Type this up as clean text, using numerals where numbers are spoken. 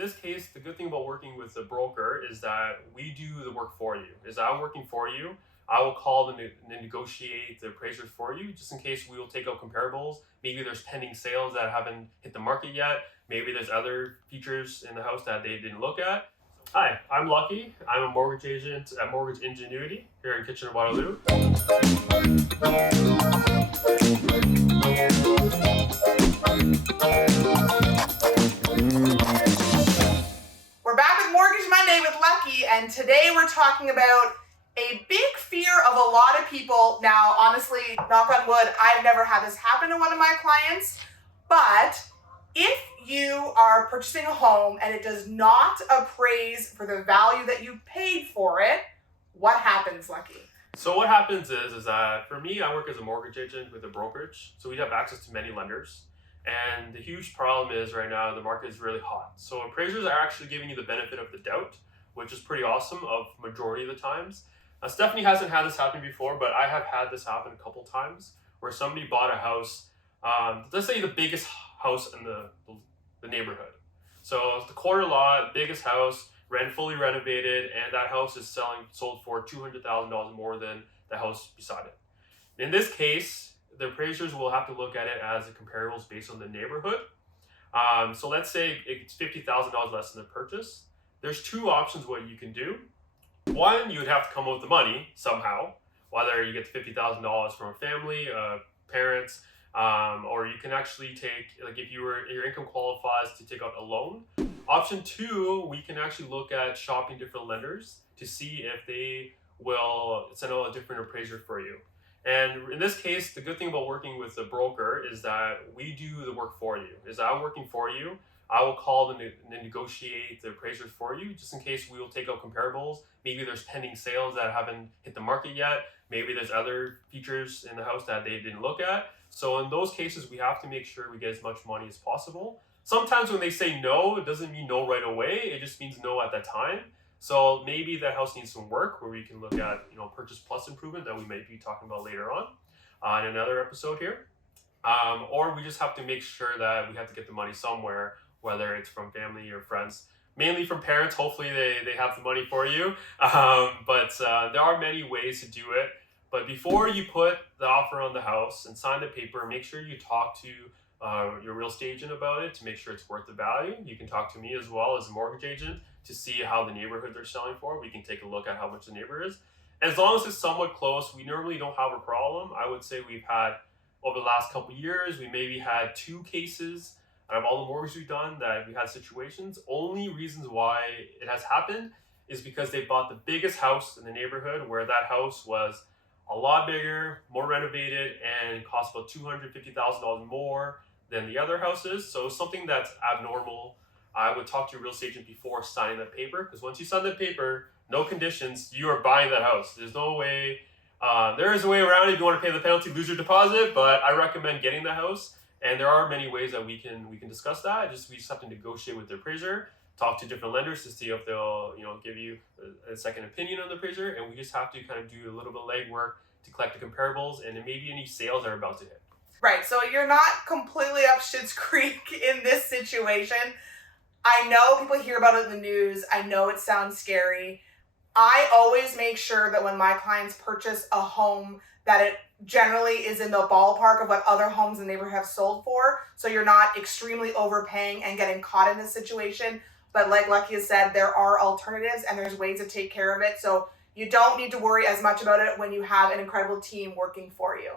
this case, the good thing about working with a broker is that we do the work for you. Is that I'm working for you. I will call and negotiate the appraisers for you, just in case we will take out comparables. Maybe there's pending sales that haven't hit the market yet. Maybe there's other features in the house that they didn't look at. Hi, I'm Lucky. I'm a mortgage agent at Mortgage Ingenuity here in Kitchener-Waterloo. We're back with Mortgage Monday with Lucky, and today we're talking about a big fear of a lot of people. Now, honestly, knock on wood, I've never had this happen to one of my clients, but if you are purchasing a home and it does not appraise for the value that you paid for it, what happens, Lucky? So what happens is that for me, I work as a mortgage agent with a brokerage, so we have access to many lenders. And the huge problem is right now the market is really hot. So appraisers are actually giving you the benefit of the doubt, which is pretty awesome of majority of the times. Stephanie hasn't had this happen before, but I have had this happen a couple times where somebody bought a house, let's say the biggest house in the neighborhood. So it's the quarter lot, biggest house, fully renovated, and that house is sold for $200,000 more than the house beside it. In this case, the appraisers will have to look at it as a comparables based on the neighborhood. So let's say it's $50,000 less than the purchase. There's two options what you can do. One, you would have to come up with the money somehow, whether you get the $50,000 from a family, parents, or you can actually take, like if your income qualifies to take out a loan. Option two, we can actually look at shopping different lenders to see if they will send out a different appraiser for you. And in this case, the good thing about working with a broker is that we do the work for you. Is that I'm working for you. I will call and negotiate the appraisers for you, just in case we will take out comparables. Maybe there's pending sales that haven't hit the market yet. Maybe there's other features in the house that they didn't look at. So in those cases, we have to make sure we get as much money as possible. Sometimes when they say no, it doesn't mean no right away. It just means no at that time. So maybe that house needs some work where we can look at, purchase plus improvement that we might be talking about later on in another episode here. Or we just have to make sure that we have to get the money somewhere, whether it's from family or friends, mainly from parents. Hopefully they have the money for you. But there are many ways to do it. But before you put the offer on the house and sign the paper, make sure you talk to your real estate agent about it to make sure it's worth the value. You can talk to me as well as a mortgage agent to see how the neighborhood they're selling for. We can take a look at how much the neighbor is. And as long as it's somewhat close, we normally don't have a problem. I would say we've had, over the last couple of years, we maybe had 2 cases out of all the mortgages we've done that we had situations. Only reasons why it has happened is because they bought the biggest house in the neighborhood, where that house was a lot bigger, more renovated, and cost about $250,000 more than the other houses. So something that's abnormal. I would talk to your real estate agent before signing that paper, because once you sign the paper, no conditions, you are buying that house. There's no way, there is a way around it if you want to pay the penalty, lose your deposit, but I recommend getting the house. And there are many ways that we can discuss that. We just have to negotiate with the appraiser, talk to different lenders to see if they'll give you a second opinion on the appraiser, and we just have to kind of do a little bit of legwork to collect the comparables and maybe any sales are about to hit. Right, so you're not completely up Schitt's Creek in this situation. I know people hear about it in the news. I know it sounds scary. I always make sure that when my clients purchase a home that it generally is in the ballpark of what other homes in the neighborhood have sold for. So you're not extremely overpaying and getting caught in this situation. But like Lucky has said, there are alternatives and there's ways to take care of it. So you don't need to worry as much about it when you have an incredible team working for you.